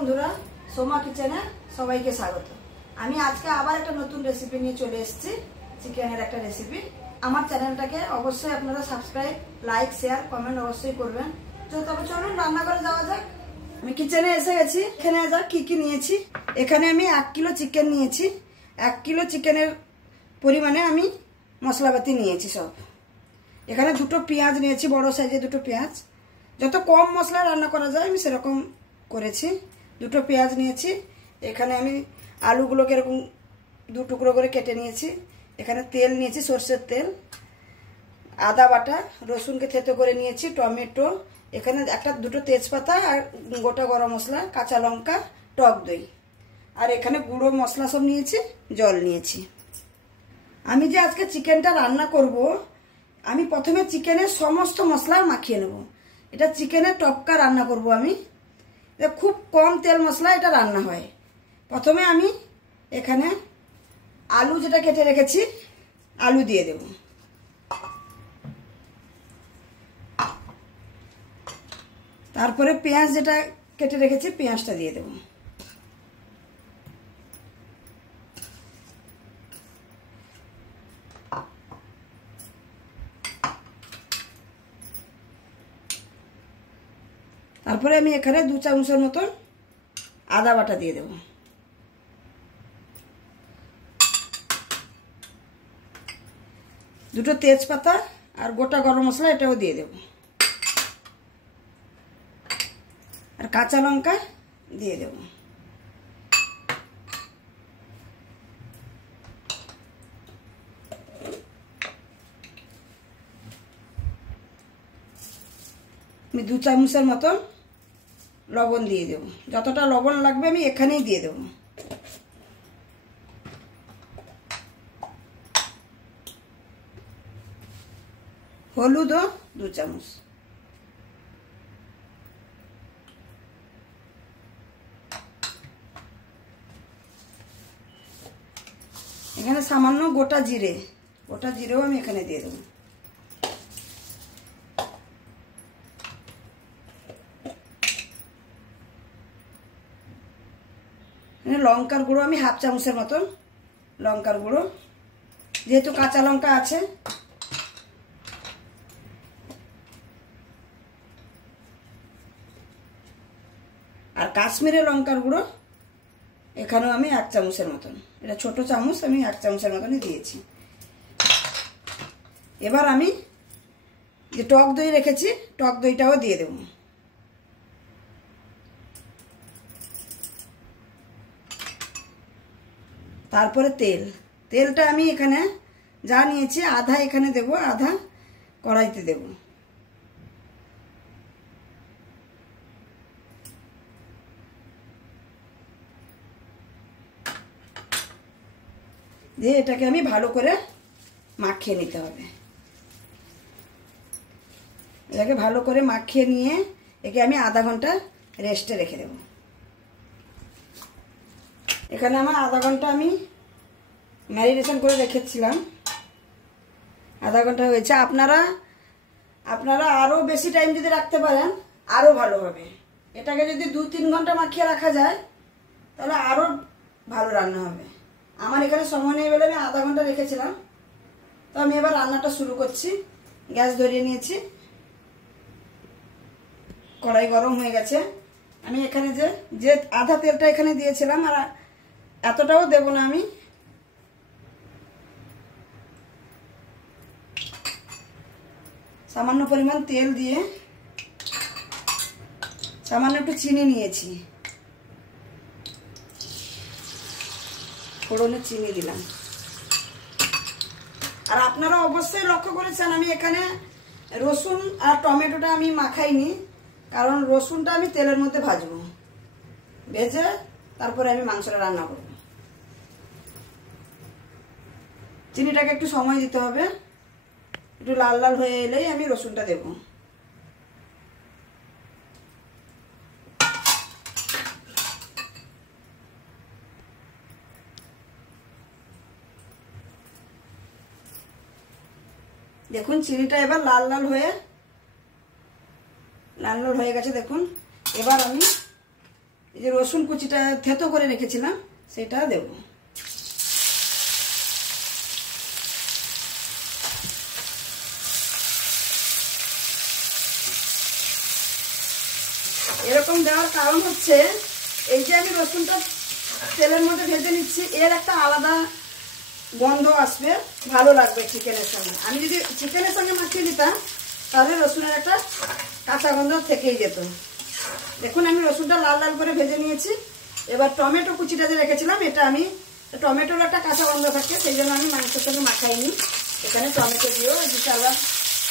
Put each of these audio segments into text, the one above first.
বন্ধুরা, সোমা কিচেনে সবাইকে স্বাগত। আমি আজকে আবার একটা নতুন রেসিপি নিয়ে চলে এসেছি, চিকেনের একটা রেসিপি। আমার চ্যানেলটাকে অবশ্যই আপনারা সাবস্ক্রাইব, লাইক, শেয়ার, কমেন্ট অবশ্যই করবেন। তো তবে চলুন রান্নাঘরে যাওয়া যাক। আমি কিচেনে এসে গেছি। এখানে যাক কি কি নিয়েছি। এখানে আমি 1 কিলো চিকেন নিয়েছি। 1 কিলো চিকেনের পরিমাণে আমি মশলাপাতি নিয়েছি সব। এখানে 2টো পেঁয়াজ নিয়েছি, বড় সাইজের 2টো পেঁয়াজ। যত কম মশলা রান্না করা যায় আমি সেরকম করেছি। 2টো পেঁয়াজ নিয়েছি। এখানে আমি আলুগুলোকে এরকম 2 টুকরো করে কেটে নিয়েছি। এখানে তেল নিয়েছি, সরষের তেল, আদা বাটা, রসুনকে থেতো করে নিয়েছি, টমেটো, এখানে 2টো তেজপাতা আর গোটা গরম মশলা, কাঁচা লঙ্কা, টক দই, আর এখানে গুঁড়ো মশলা সব নিয়েছি, জল নিয়েছি। আমি যে আজকে চিকেনটা রান্না করব, আমি প্রথমে চিকেনের সমস্ত মশলা মাখিয়ে নেব। এটা চিকেনের টপকা রান্না করব আমি। খুব কম তেল মশলা এটা রান্না হয়। প্রথমে আমি এখানে আলু যেটা কেটে রেখেছি, আলু দিয়ে দেব। তারপরে পেঁয়াজ যেটা কেটে রেখেছি, পেঁয়াজটা দিয়ে দেব। তারপরে আমি এখানে 2 চামচের মতন আদা বাটা দিয়ে দেব। দুটো তেজপাতা আর গোটা গরম মশলা এটাও দিয়ে দেব, আর কাঁচা লঙ্কা দিয়ে দেব। আমি 2 চামচের মতন লবণ দিয়ে দেব। যতটা লবণ লাগবে আমি এখানেই দিয়ে দেব। হলুদও 2 চামচ। এখানে সামান্য গোটা জিরেও আমি এখানে দিয়ে দেব। লঙ্কার গুঁড়ো আমি 1/2 চামচের মতন লঙ্কার গুঁড়ো, যেহেতু কাঁচা লঙ্কা আছে। আর কাশ্মীরি লঙ্কার গুঁড়ো এখানেও আমি 1 চামচের মতন, এটা ছোট চামচ, আমি 1 চামচের মতনই দিয়েছি। এবার আমি যে টক দই রেখেছি, টক দইটাও দিয়ে দেব। তারপরে তেলটা আমি এখানে যা নিয়েছি আধা এখানে দেব, আধা কড়াইতে দেব। দিয়ে এটাকে আমি ভালো করে মাখিয়ে নিতে হবে। এটাকে ভালো করে মাখিয়ে নিয়ে একে আমি আধা ঘন্টা রেস্টে রেখে দেব। এখানে আমার আধা ঘন্টা আমি ম্যারিনেশন করে রেখেছিলাম। আধা ঘন্টা হয়েছে। আপনারা আরও বেশি টাইম যদি রাখতে পারেন আরও ভালো হবে। এটাকে যদি 2-3 ঘন্টা মাখিয়ে রাখা যায় তাহলে আরও ভালো রান্না হবে। আমার এখানে সময় নেই বলে আমি আধা ঘন্টা রেখেছিলাম। তো আমি এবার রান্নাটা শুরু করছি। গ্যাস ধরিয়ে নিয়েছি, কড়াই গরম হয়ে গেছে। আমি এখানে যে আধা তেলটা এখানে দিয়েছিলাম, আর এতটাও দেব না, আমি সামান্য পরিমাণ তেল দিয়ে সামান্য একটু চিনি নিয়েছি, ফোড়নে চিনি দিলাম। আর আপনারা অবশ্যই লক্ষ্য করেছেন আমি এখানে রসুন আর টমেটোটা আমি মাখাইনি, কারণ রসুনটা আমি তেলের মধ্যে ভাজবো। ভেজে তারপরে আমি মাংসটা রান্না করব। চিনিটাকে একটু সময় দিতে হবে, একটু লাল লাল হয়ে এলেই আমি রসুনটা দেব। দেখুন চিনিটা এবার লাল লাল হয়ে গেছে। দেখুন এবার আমি এই যে রসুন কুচিটা থেতো করে রেখেছিলাম সেটা দেব। এরকম দেওয়ার কারণ হচ্ছে এই যে আমি রসুনটা তেলের মধ্যে ভেজে নিচ্ছি, এর একটা আলাদা গন্ধ আসবে, ভালো লাগবে চিকেনের সঙ্গে। আমি যদি চিকেনের সঙ্গে মাখিয়ে দিতাম তাহলে রসুনের একটা কাঁচা গন্ধ থেকেই যেত। দেখুন আমি রসুনটা লাল লাল করে ভেজে নিয়েছি। এবার টমেটো কুচিটা যে রেখেছিলাম, এটা আমি টমেটোর একটা কাঁচা গন্ধ থাকে, সেই জন্য আমি মাংসের সঙ্গে মাখাইনি। এখানে টমেটো দিয়েও দুটো আবার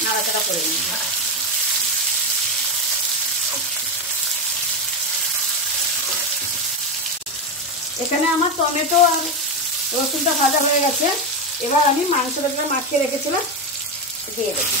নাড়াচাড়া করে নিই। এখানে আমার টমেটো আর রসুনটা ভাজা হয়ে গেছে। এবার আমি মাংসটা যেটা মাখিয়ে রেখেছিলাম দিয়ে দেবো।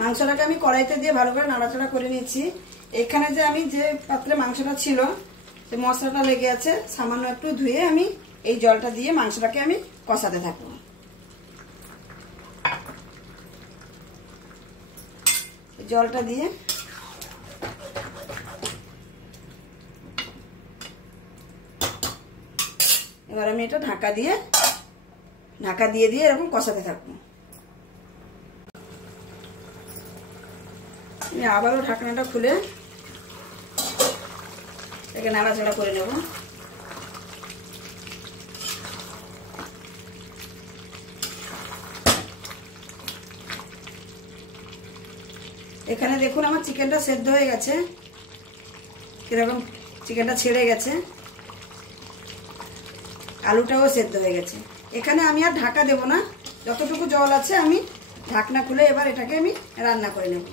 মাংসটাকে আমি কড়াইতে দিয়ে ভালো করে নাড়াচাড়া করে নিয়েছি। এখানে যে আমি যে পাত্রে মাংসটা ছিল যে মশলাটা লেগে আছে, সামান্য একটু ধুয়ে আমি এই জলটা দিয়ে মাংসটাকে আমি কষাতে থাকবো। জলটা দিয়ে এবার আমি এটা ঢাকা দিয়ে এরকম কষাতে থাকবো। আমি আবারও ঢাকনাটা খুলে এটাকে নাড়াচাড়া করে নেব। এখানে দেখুন আমার চিকেনটা সেদ্ধ হয়ে গেছে, কিরকম চিকেনটা ছেড়ে গেছে, আলুটাও সেদ্ধ হয়ে গেছে। এখানে আমি আর ঢাকা দেব না, যতটুকু জল আছে আমি ঢাকনা খুলে এবার এটাকে আমি রান্না করে নেব।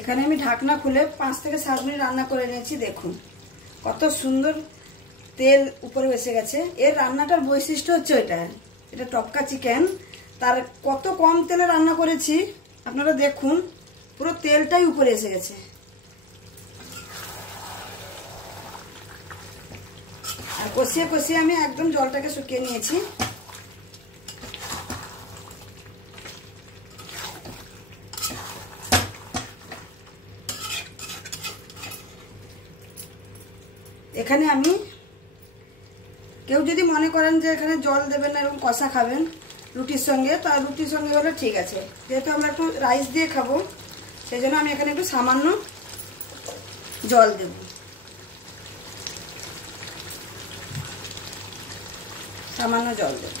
এখানে আমি ঢাকনা খুলে 5 থেকে 7 মিনিট রান্না করে নিয়েছি। দেখুন কত সুন্দর তেল উপরে এসে গেছে। এর রান্নাটার বৈশিষ্ট্য হচ্ছে এটা টপকা চিকেন, তার কত কম তেলে রান্না করেছি আপনারা দেখুন, পুরো তেলটাই উপরে এসে গেছে। আর কষিয়ে কষিয়ে আমি একদম জলটাকে শুকিয়ে নিয়েছি। এখানে আমি কেউ যদি মনে করেন যে এখানে জল দেবেন না, এরকম কষা খাবেন রুটির সঙ্গে, তা রুটির সঙ্গে হলে ঠিক আছে। যেহেতু আমরা একটু রাইস দিয়ে খাবো সেই জন্য আমি এখানে একটু সামান্য জল দেব। সামান্য জল দেব।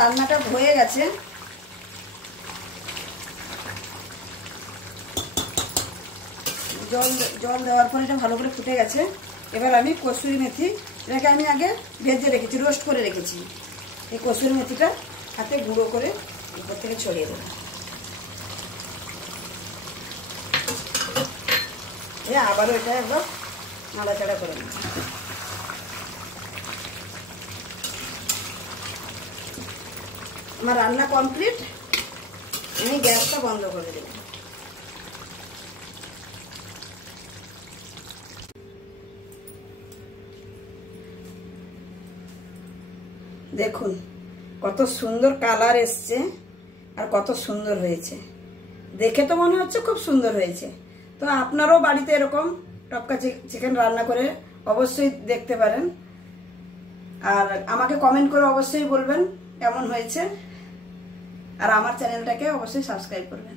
রান্নাটা হয়ে গেছে। জল দেওয়ার পর এটা ভালো করে ফুটে গেছে। এবার আমি কসুরি মেথি, এটাকে আমি আগে ভেজে রেখেছি, রোস্ট করে রেখেছি, এই কসুরি মেথিটা হাতে গুঁড়ো করে উপর থেকে ছড়িয়ে দেবো। আবারও এটা একদম নাড়াচাড়া করে নেব। আমার রান্না কমপ্লিট, আমি গ্যাসটা বন্ধ করে দেব। দেখুন কত সুন্দর কালার এসছে আর কত সুন্দর হয়েছে, দেখে তো মনে হচ্ছে খুব সুন্দর হয়েছে। তো আপনারাও বাড়িতে এরকম টপকা চিকেন রান্না করে অবশ্যই দেখতে পারেন, আর আমাকে কমেন্ট করে অবশ্যই বলবেন কেমন হয়েছে, আর আমার চ্যানেলটাকে অবশ্যই সাবস্ক্রাইব করবেন।